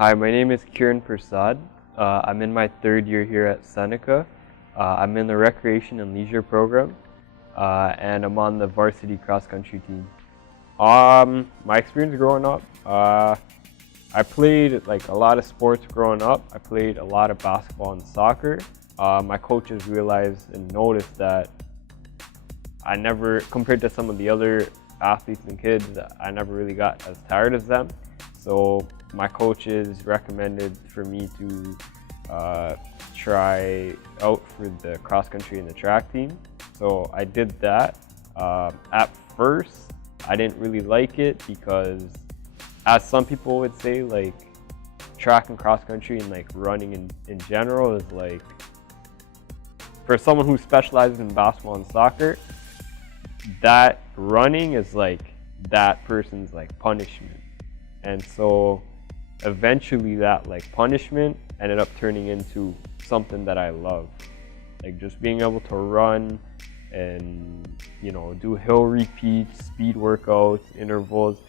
Hi, my name is Kiran Persaud. I'm in my third year here at Seneca. I'm in the Recreation and Leisure program, and I'm on the varsity cross-country team. My experience growing up, I played like a lot of sports growing up. I played a lot of basketball and soccer. My coaches realized and noticed that I never, compared to some of the other athletes and kids, I never really got as tired as them. So my coaches recommended for me to try out for the cross country and the track team. So I did that. At first, I didn't really like it because, as some people would say, like track and cross country and like running in general is like, for someone who specializes in basketball and soccer, that running is like that person's like punishment. And so eventually that like punishment ended up turning into something that I love. Like just being able to run and, you know, do hill repeats, speed workouts, intervals.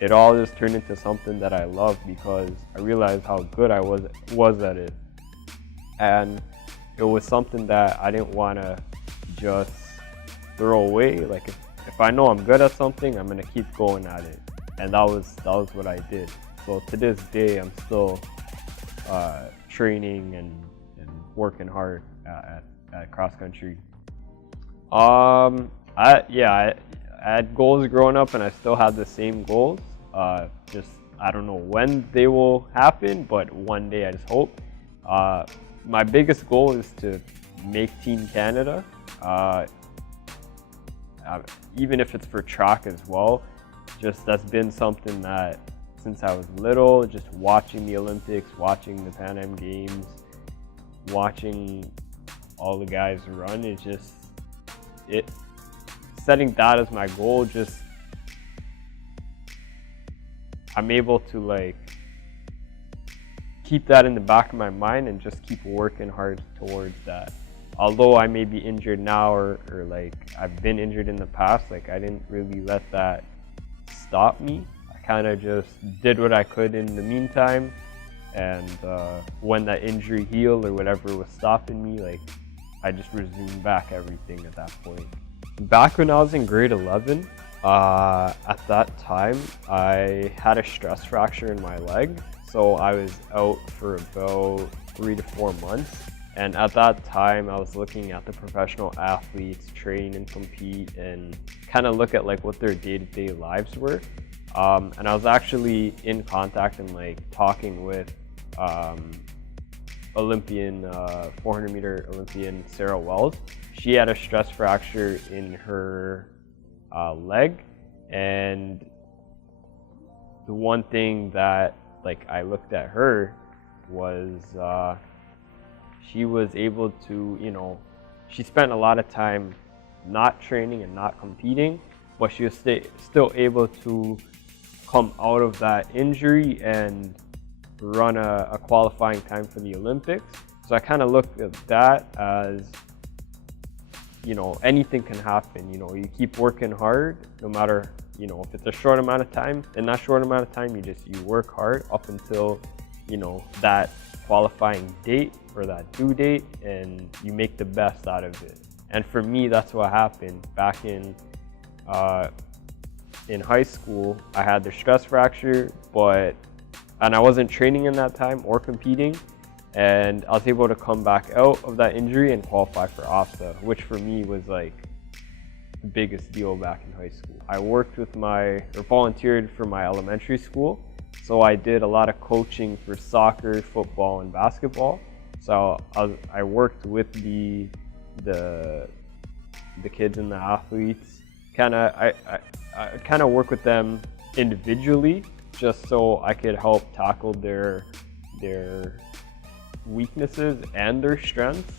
It all just turned into something that I love because I realized how good I was at it. And it was something that I didn't want to just throw away. Like if I know I'm good at something, I'm gonna keep going at it. And that was what I did. So to this day, I'm still training and working hard at cross country. I had goals growing up, and I still have the same goals. Just I don't know when they will happen, but one day I just hope. My biggest goal is to make Team Canada, even if it's for track as well. Just that's been something that since I was little, just watching the Olympics, watching the Pan Am Games, watching all the guys run, setting that as my goal, just I'm able to like keep that in the back of my mind and just keep working hard towards that. Although I may be injured now or like I've been injured in the past, like I didn't really let that stop me. I kind of just did what I could in the meantime, and when that injury healed or whatever was stopping me, like I just resumed back everything at that point. Back when I was in grade 11, at that time I had a stress fracture in my leg, so I was out for about 3 to 4 months. And at that time, I was looking at the professional athletes train and compete and kind of look at like what their day-to-day lives were. And I was actually in contact and like talking with Olympian, 400 meter Olympian Sarah Wells. She had a stress fracture in her leg. And the one thing that like I looked at her was, she was able to, you know, she spent a lot of time not training and not competing, but she was still able to come out of that injury and run a qualifying time for the Olympics. So I kind of looked at that as, you know, anything can happen. You know, you keep working hard, no matter, you know, if it's a short amount of time. In that short amount of time, you work hard up until, you know, that qualifying date or that due date, and you make the best out of it. And for me, that's what happened. Back in high school, I had the stress fracture, and I wasn't training in that time or competing, and I was able to come back out of that injury and qualify for OFSA, which for me was like the biggest deal back in high school. I volunteered for my elementary school. So I did a lot of coaching for soccer, football, and basketball. So I worked with the kids and the athletes. I kind of work with them individually, just so I could help tackle their weaknesses and their strengths,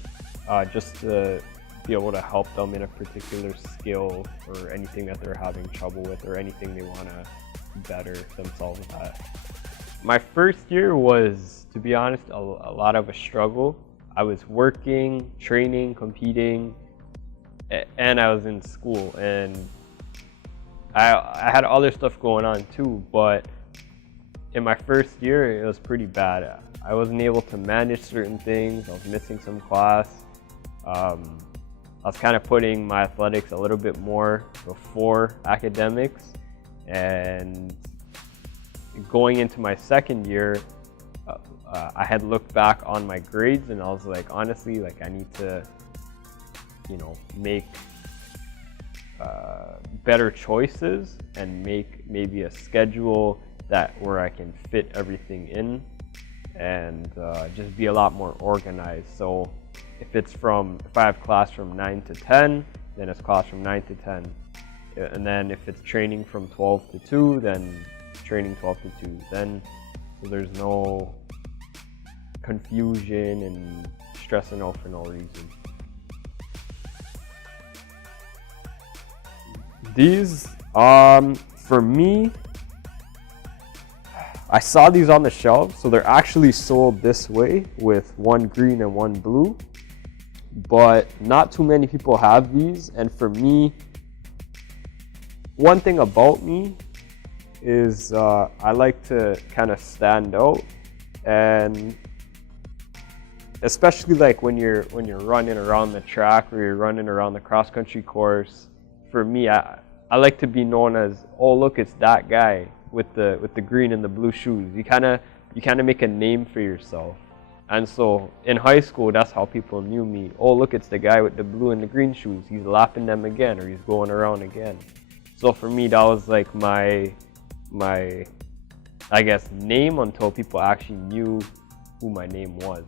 just to be able to help them in a particular skill or anything that they're having trouble with or anything they want to better themselves at. My first year was, to be honest, a lot of a struggle. I was working, training, competing, and I was in school, and I had other stuff going on too, but in my first year, it was pretty bad. I wasn't able to manage certain things. I was missing some class. I was kind of putting my athletics a little bit more before academics. And going into my second year, I had looked back on my grades and I was like, honestly, like I need to, make better choices and make maybe a schedule where I can fit everything in and just be a lot more organized. So if I have class from 9 to 10, then it's class from 9 to 10. And then if it's training from 12 to 2, then training 12 to 2. Then so there's no confusion and stressing out for no reason. These, for me, I saw these on the shelves, so they're actually sold this way with one green and one blue, but not too many people have these. And for me, one thing about me is I like to kind of stand out, and especially like when you're running around the track or you're running around the cross country course. For me, I like to be known as, oh look, it's that guy with the green and the blue shoes. You kind of make a name for yourself. And so in high school, that's how people knew me. Oh look, it's the guy with the blue and the green shoes. He's lapping them again, or he's going around again. So for me, that was like my I guess name until people actually knew who my name was.